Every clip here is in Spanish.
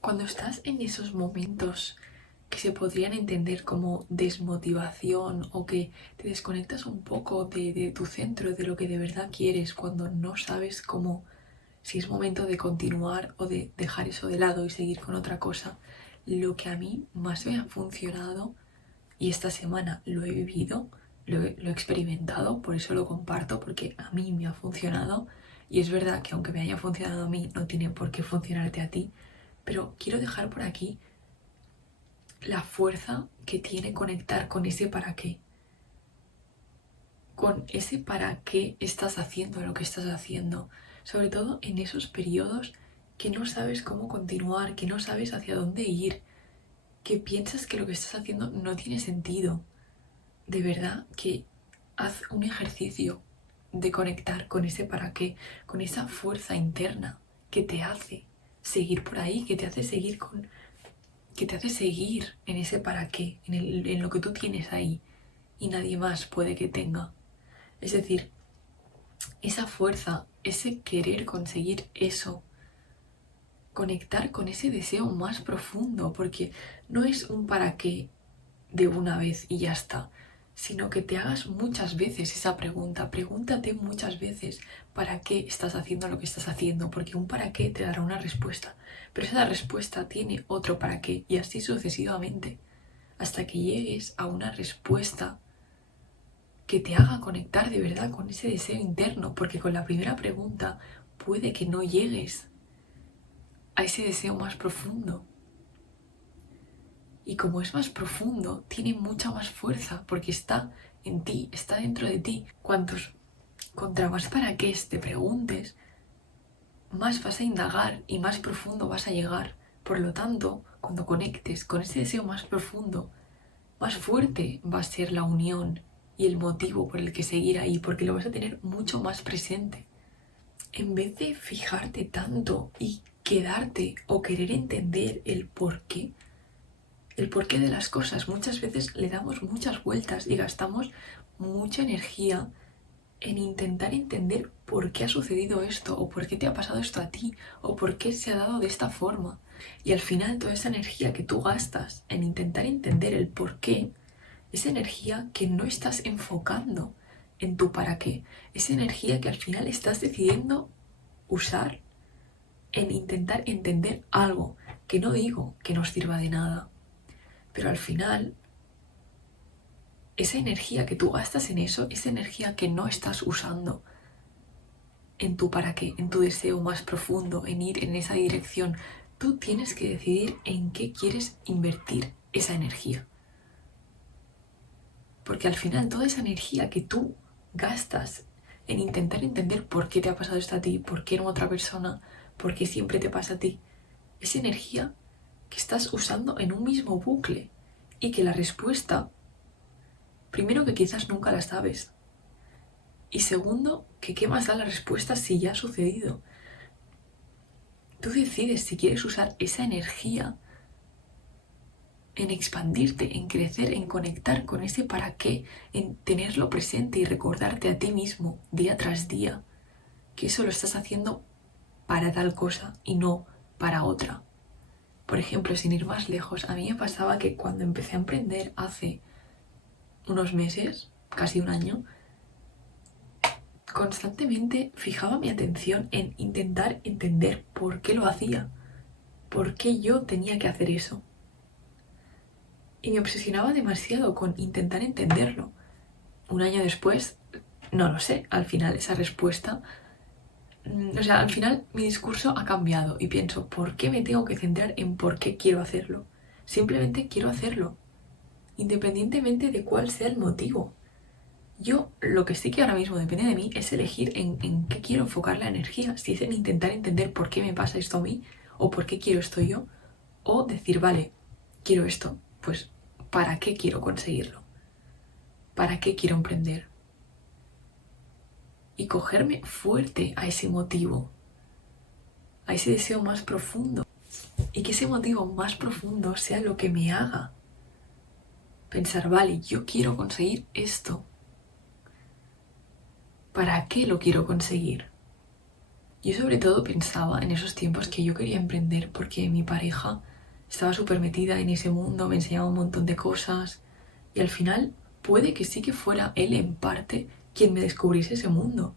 Cuando estás en esos momentos que se podrían entender como desmotivación o que te desconectas un poco de tu centro, de lo que de verdad quieres, cuando no sabes cómo, si es momento de continuar o de dejar eso de lado y seguir con otra cosa, lo que a mí más me ha funcionado, y esta semana lo he vivido, lo he experimentado, por eso lo comparto, porque a mí me ha funcionado, y es verdad que aunque me haya funcionado a mí, no tiene por qué funcionarte a ti, pero quiero dejar por aquí la fuerza que tiene conectar con ese para qué, con ese para qué estás haciendo lo que estás haciendo, sobre todo en esos periodos que no sabes cómo continuar, que no sabes hacia dónde ir, que piensas que lo que estás haciendo no tiene sentido. De verdad que haz un ejercicio de conectar con ese para qué, con esa fuerza interna que te hace seguir por ahí, que te hace seguir que te hace seguir en ese para qué, en lo que tú tienes ahí y nadie más puede que tenga. Es decir, esa fuerza, ese querer conseguir eso, conectar con ese deseo más profundo, porque no es un para qué de una vez y ya está, sino que te hagas muchas veces esa pregunta. Pregúntate muchas veces para qué estás haciendo lo que estás haciendo, porque un para qué te dará una respuesta, pero esa respuesta tiene otro para qué y así sucesivamente, hasta que llegues a una respuesta que te haga conectar de verdad con ese deseo interno, porque con la primera pregunta puede que no llegues a ese deseo más profundo. Y como es más profundo, tiene mucha más fuerza porque está en ti, está dentro de ti. Contra más para qué te preguntes, más vas a indagar y más profundo vas a llegar. Por lo tanto, cuando conectes con ese deseo más profundo, más fuerte va a ser la unión y el motivo por el que seguir ahí, porque lo vas a tener mucho más presente. En vez de fijarte tanto y quedarte o querer entender el porqué de las cosas. Muchas veces le damos muchas vueltas y gastamos mucha energía en intentar entender por qué ha sucedido esto, o por qué te ha pasado esto a ti, o por qué se ha dado de esta forma. Y al final toda esa energía que tú gastas en intentar entender el por qué, es energía que no estás enfocando en tu para qué. Es energía que al final estás decidiendo usar en intentar entender algo, que no digo que nos sirva de nada, pero al final esa energía que tú gastas en eso, esa energía que no estás usando en tu para qué, en tu deseo más profundo, en ir en esa dirección, tú tienes que decidir en qué quieres invertir esa energía. Porque al final toda esa energía que tú gastas en intentar entender por qué te ha pasado esto a ti, por qué no a otra persona, por qué siempre te pasa a ti, es energía que estás usando en un mismo bucle y que la respuesta, primero que quizás nunca la sabes, y segundo, que qué más da la respuesta si ya ha sucedido. Tú decides si quieres usar esa energía en expandirte, en crecer, en conectar con ese para qué, en tenerlo presente y recordarte a ti mismo día tras día que eso lo estás haciendo para tal cosa y no para otra. Por ejemplo, sin ir más lejos, a mí me pasaba que cuando empecé a emprender hace unos meses, casi un año, constantemente fijaba mi atención en intentar entender por qué lo hacía, por qué yo tenía que hacer eso. Y me obsesionaba demasiado con intentar entenderlo. Un año después, no lo sé, al final esa respuesta, o sea, al final mi discurso ha cambiado y pienso, ¿por qué me tengo que centrar en por qué quiero hacerlo? Simplemente quiero hacerlo, independientemente de cuál sea el motivo. Yo lo que sí que ahora mismo depende de mí es elegir en qué quiero enfocar la energía, si es en intentar entender por qué me pasa esto a mí o por qué quiero esto yo, o decir, vale, quiero esto, pues ¿para qué quiero conseguirlo? ¿Para qué quiero emprender? Y cogerme fuerte a ese motivo, a ese deseo más profundo, y que ese motivo más profundo sea lo que me haga pensar, vale, yo quiero conseguir esto. ¿Para qué lo quiero conseguir? Yo sobre todo pensaba en esos tiempos que yo quería emprender porque mi pareja estaba súper metida en ese mundo, me enseñaba un montón de cosas y al final puede que sí que fuera él en parte quien me descubriese ese mundo.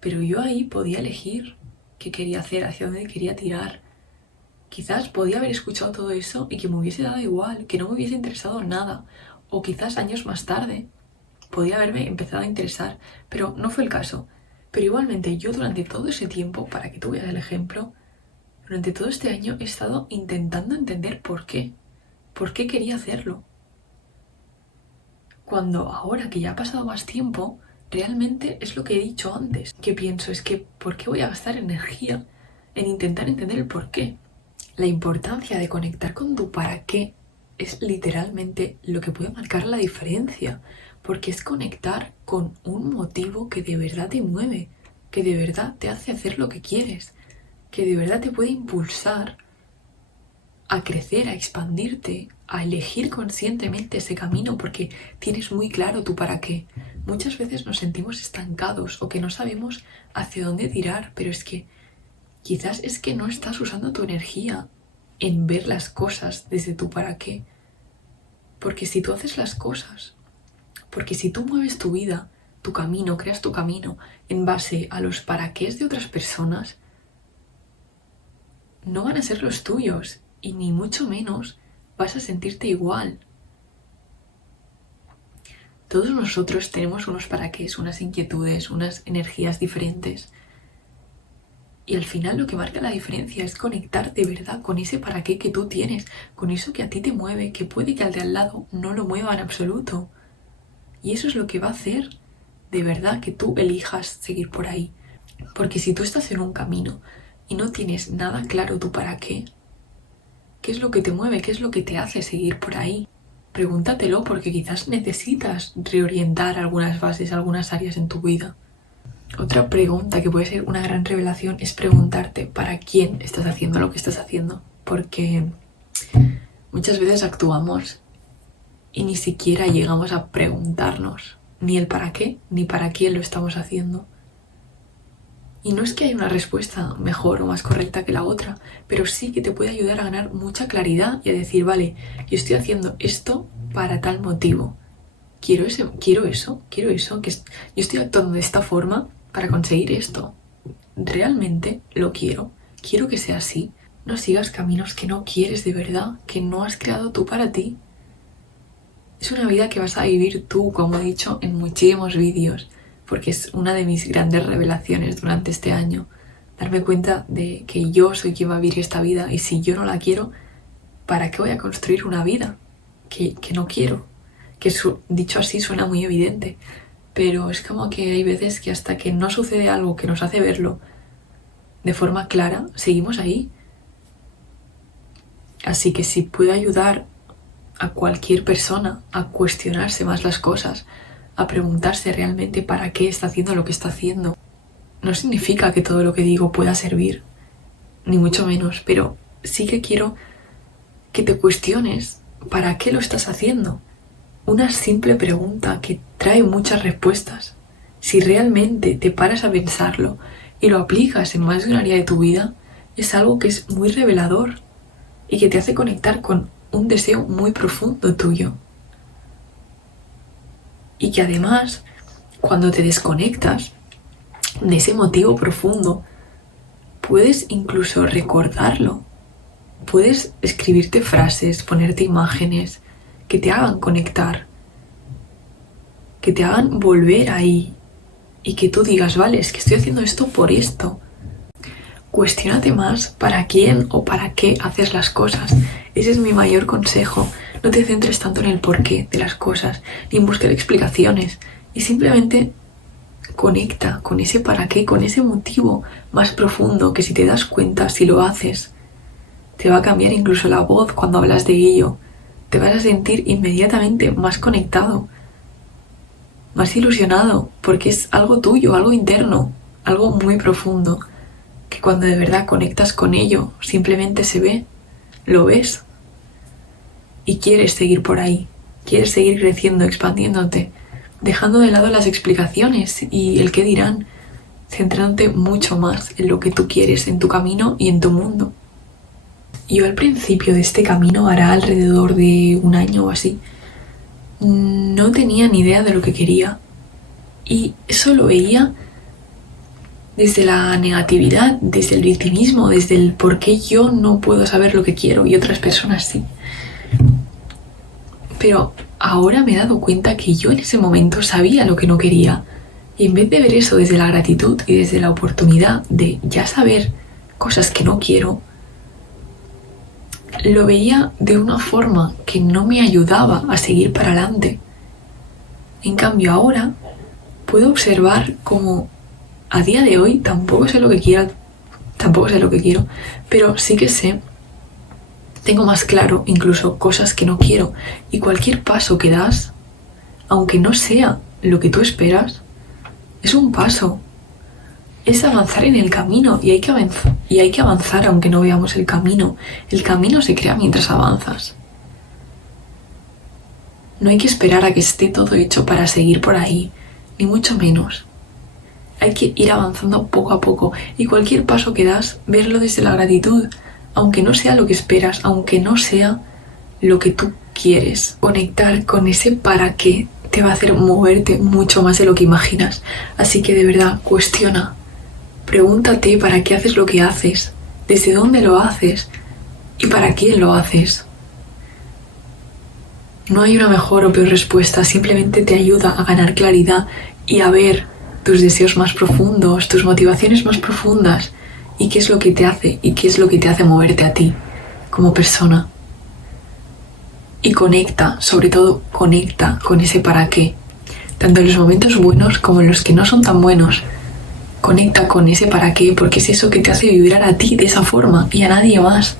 Pero yo ahí podía elegir qué quería hacer, hacia dónde quería tirar. Quizás podía haber escuchado todo eso y que me hubiese dado igual, que no me hubiese interesado nada. O quizás años más tarde podía haberme empezado a interesar, pero no fue el caso. Pero igualmente yo durante todo ese tiempo, para que tú veas el ejemplo, durante todo este año he estado intentando entender por qué quería hacerlo. Cuando ahora que ya ha pasado más tiempo, realmente es lo que he dicho antes, que pienso es que ¿por qué voy a gastar energía en intentar entender el por qué? La importancia de conectar con tu para qué es literalmente lo que puede marcar la diferencia, porque es conectar con un motivo que de verdad te mueve, que de verdad te hace hacer lo que quieres, que de verdad te puede impulsar a crecer, a expandirte, a elegir conscientemente ese camino porque tienes muy claro tu para qué. Muchas veces nos sentimos estancados o que no sabemos hacia dónde tirar, pero es que quizás es que no estás usando tu energía en ver las cosas desde tu para qué. Porque si tú haces las cosas, porque si tú mueves tu vida, tu camino, creas tu camino en base a los para qué de otras personas, no van a ser los tuyos y ni mucho menos vas a sentirte igual. Todos nosotros tenemos unos para qué, unas inquietudes, unas energías diferentes. Y al final lo que marca la diferencia es conectar de verdad con ese para qué que tú tienes, con eso que a ti te mueve, que puede que al de al lado no lo mueva en absoluto. Y eso es lo que va a hacer de verdad que tú elijas seguir por ahí. Porque si tú estás en un camino y no tienes nada claro tu para qué es lo que te mueve? ¿Qué es lo que te hace seguir por ahí? Pregúntatelo porque quizás necesitas reorientar algunas bases, algunas áreas en tu vida. Otra pregunta que puede ser una gran revelación es preguntarte para quién estás haciendo lo que estás haciendo. Porque muchas veces actuamos y ni siquiera llegamos a preguntarnos ni el para qué ni para quién lo estamos haciendo. Y no es que haya una respuesta mejor o más correcta que la otra, pero sí que te puede ayudar a ganar mucha claridad y a decir, vale, yo estoy haciendo esto para tal motivo. Quiero eso, que yo estoy actuando de esta forma para conseguir esto. Realmente lo quiero que sea así. No sigas caminos que no quieres de verdad, que no has creado tú para ti. Es una vida que vas a vivir tú, como he dicho en muchísimos vídeos, porque es una de mis grandes revelaciones durante este año. Darme cuenta de que yo soy quien va a vivir esta vida y si yo no la quiero, ¿para qué voy a construir una vida que no quiero? Que dicho así suena muy evidente, pero es como que hay veces que hasta que no sucede algo que nos hace verlo de forma clara, seguimos ahí. Así que si puedo ayudar a cualquier persona a cuestionarse más las cosas, a preguntarse realmente para qué está haciendo lo que está haciendo, no significa que todo lo que digo pueda servir, ni mucho menos, pero sí que quiero que te cuestiones para qué lo estás haciendo. Una simple pregunta que trae muchas respuestas. Si realmente te paras a pensarlo y lo aplicas en más de un área de tu vida, es algo que es muy revelador y que te hace conectar con un deseo muy profundo tuyo. Y que además, cuando te desconectas de ese motivo profundo, puedes incluso recordarlo. Puedes escribirte frases, ponerte imágenes que te hagan conectar, que te hagan volver ahí y que tú digas, vale, es que estoy haciendo esto por esto. Cuestiónate más para quién o para qué haces las cosas. Ese es mi mayor consejo. No te centres tanto en el porqué de las cosas, ni en buscar explicaciones. Y simplemente conecta con ese para qué, con ese motivo más profundo que si te das cuenta, si lo haces, te va a cambiar incluso la voz cuando hablas de ello. Te vas a sentir inmediatamente más conectado, más ilusionado, porque es algo tuyo, algo interno, algo muy profundo, que cuando de verdad conectas con ello, simplemente se ve, lo ves y quieres seguir por ahí, quieres seguir creciendo, expandiéndote, dejando de lado las explicaciones y el qué dirán, centrándote mucho más en lo que tú quieres, en tu camino y en tu mundo. Yo al principio de este camino, hará alrededor de un año o así, no tenía ni idea de lo que quería. Y eso lo veía desde la negatividad, desde el victimismo, desde el por qué yo no puedo saber lo que quiero y otras personas sí. Pero ahora me he dado cuenta que yo en ese momento sabía lo que no quería. Y en vez de ver eso desde la gratitud y desde la oportunidad de ya saber cosas que no quiero, lo veía de una forma que no me ayudaba a seguir para adelante. En cambio ahora puedo observar cómo a día de hoy tampoco sé lo que quiero, pero sí que tengo más claro incluso cosas que no quiero, y cualquier paso que das, aunque no sea lo que tú esperas, es un paso. Es avanzar en el camino y hay que avanzar aunque no veamos el camino. El camino se crea mientras avanzas. No hay que esperar a que esté todo hecho para seguir por ahí, ni mucho menos. Hay que ir avanzando poco a poco y cualquier paso que das, verlo desde la gratitud, aunque no sea lo que esperas, aunque no sea lo que tú quieres. Conectar con ese para qué te va a hacer moverte mucho más de lo que imaginas. Así que de verdad, cuestiona. Pregúntate para qué haces lo que haces, desde dónde lo haces y para quién lo haces. No hay una mejor o peor respuesta, simplemente te ayuda a ganar claridad y a ver tus deseos más profundos, tus motivaciones más profundas y qué es lo que te hace moverte a ti como persona. Y conecta, sobre todo conecta con ese para qué, tanto en los momentos buenos como en los que no son tan buenos. Conecta con ese para qué, porque es eso que te hace vibrar a ti de esa forma y a nadie más.